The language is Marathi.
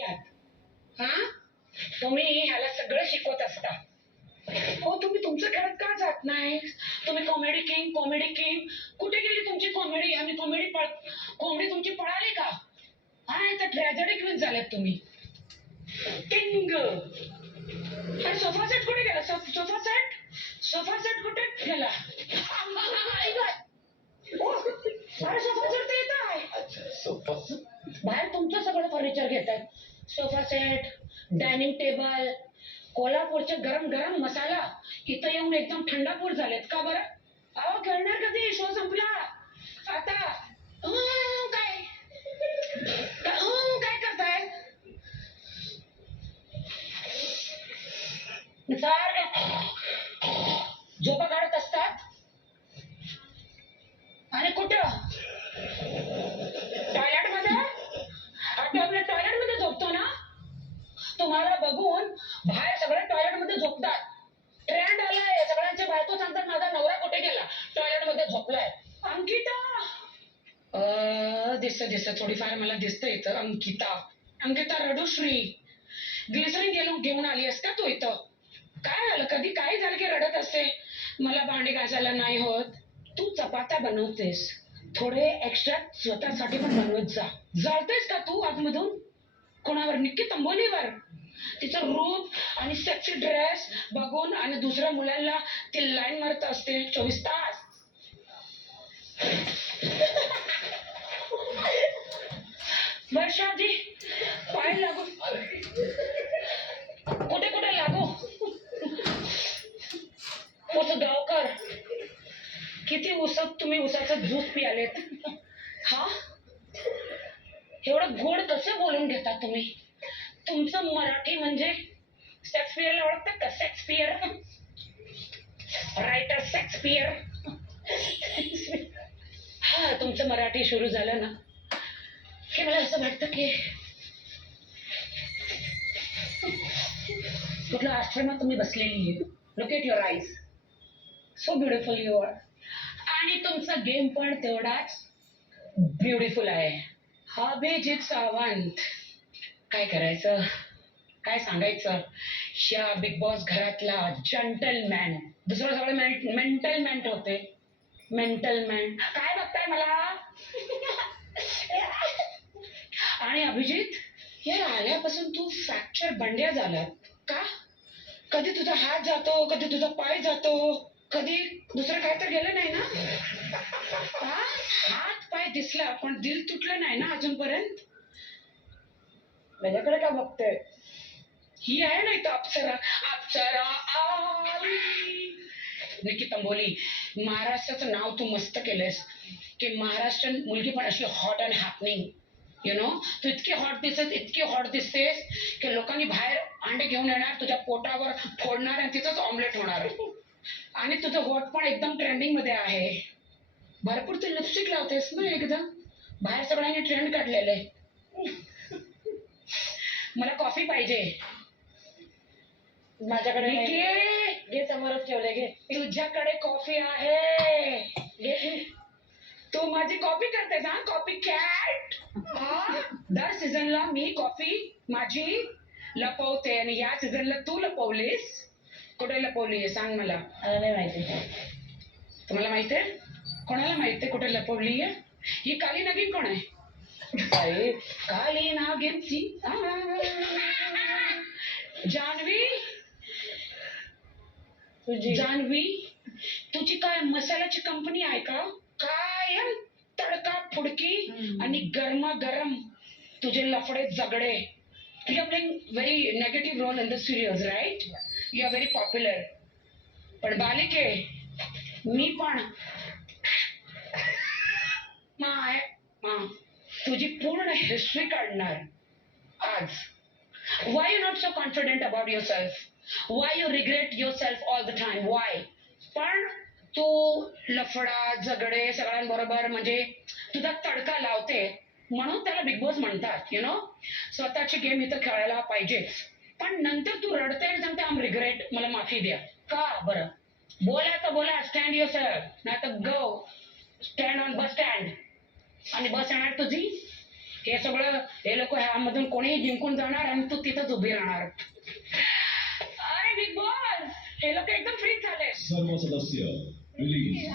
हा? तुम्ही ह्याला सगळं शिकवत असता. हो तुम्ही तुमचं करत का जात नाही? तुम्ही कॉमेडी किंग कॉमेडी किंग कुठे गेली तुमची कॉमेडी आम्ही कॉमेडी पळ कॉमेडी तुमची पळाली का? हा तर ट्रॅजेडी क्वीन झाल्यात तुम्ही. किंग अरे सोफा सेट कुठे गेला? सोफा सेट सोफा सेट कुठे? गेला आई गं. ओ, अरे सोफा सेट तर येत आहे अच्छा सोपा बाहेर तुमचं सगळं फर्निचर घेतात. सोफा सेट डायनिंग टेबल कोल्हापूरचे गरम गरम मसाला. इथं येऊन एकदम थंडापूर झालेत. का बरं? अहो खेळणार कधी? शो संपला. आता अं, काय? अं, काय करताय? सारखं दिसत दिसत थोडीफार मला दिसतं इथं अंकिता. अंकिता रडूश्री ग्लिसरीन गेलो घेऊन आली असता तू इथं? काय झालं कधी काय झालं की रडत असते मला भांडे घासायला नाही होत. तू चपात्या बनवतेस. थोडे एक्स्ट्रा स्वतःसाठी पण बनवत जा. जळतेस का तू आतमधून? कोणावर? निक्की तंबोलीवर. तिचं रूप आणि सेक्सी ड्रेस बघून आणि दुसऱ्या मुलांना ती लाईन मारत असते. चोवीस तास तुम्ही ज्यूस पियालेत हा? एवढं गोड कसं बोलून घेता तुम्ही? तुमचं मराठी म्हणजे शेक्सपियरला ओळखतात का? शेक्सपियर रायटर शेक्सपियर हा तुमचं मराठी सुरू झालं ना. की मला असं वाटतं की कुठल्या आश्रमात तुम्ही बसलेली आहे. Look at your eyes so beautiful you are आणि तुमचा गेम पण तेवढाच ब्युटिफुल आहे. अभिजित सावंत काय करायचं? काय सांगायचं? ह्या बिग बॉस घरातला जंटलमॅन दुसरं सगळं मेंटल मॅन होते मेंटल मॅन काय बघताय मला? आणि अभिजित या आल्यापासून तू फ्रॅक्चर बंड्या झालात का? कधी तुझा हात जातो कधी तुझा पाय जातो? कधी दुसरं काय तर गेलं नाही ना? हा? हात पाय दिसला पण दिल तुटलं नाही ना अजूनपर्यंत? माझ्याकडे का बघतोय? ही आहे ना इथं अप्सरा. अप्सरा आली. निकी तंबोली महाराष्ट्राचं नाव तू मस्त केलंयस. की महाराष्ट्र मुलगी पण अशी hot and happening you know तू इतकी हॉट दिसत इतकी हॉट दिसतेस की लोकांनी बाहेर अंडे घेऊन येणार तुझ्या पोटावर फोडणार आणि तिथंच ऑमलेट होणार. आणि तुझं होट पण एकदम ट्रेंडिंगमध्ये आहे. भरपूर तू लिपस्टिक लावतेस ना एकदम? बाहेर सगळ्यांनी ट्रेंड काढलेले मला कॉफी पाहिजे. माझ्याकडे नाही. घे. घे समोरच ठेवले घे. तुझ्याकडे कॉफी आहे. घे तू माझी कॉपी करतेस हा? कॉपी कॅट दर सीझनला मी कॉफी माझी लपवते आणि या सीझनला तू लपवलीस. कुठे लपवली आहे? सांग मला. मला नाही माहिती. तुम्हाला माहितीये कोणाला माहितीये कुठे लपवली आहे? ही काली नागिन कोण आहे? बाई, काली नागिनची आ. जान्हवी तुझी. जान्हवी तुझी काय मसाल्याची कंपनी आहे का? कायम तडका फुडकी हम्म. आणि गरमा गरम तुझे लफडे झगडे. You are playing very negative role in the serials right you are very popular पण बालिके मी पण. माय मा तुझी पूर्ण हिस्ट्री काढणार. आज. Why you not so confident about yourself why you regret yourself all the time why पण तू लफडा झगडे सगळ्यांबरोबर म्हणजे तुझा तडका लावते म्हणून त्याला बिग बॉस म्हणतात यु नो स्वतःची गेम इथं खेळायला पाहिजेच. पण नंतर तू रडते आणि सांगते आम रिग्रेट मला माफी द्या. का बरं? बोला तर बोला स्टँड युअर सेल्फ नाही तर go stand on bus stand आणि बस येणार तुझी? हे सगळं हे लोक ह्यामधून कोणीही जिंकून जाणार आणि तू तिथंच उभी राहणार. अरे बिग बॉस हे लोक एकदम फ्रीज झाले सर्व सदस्य रिलीज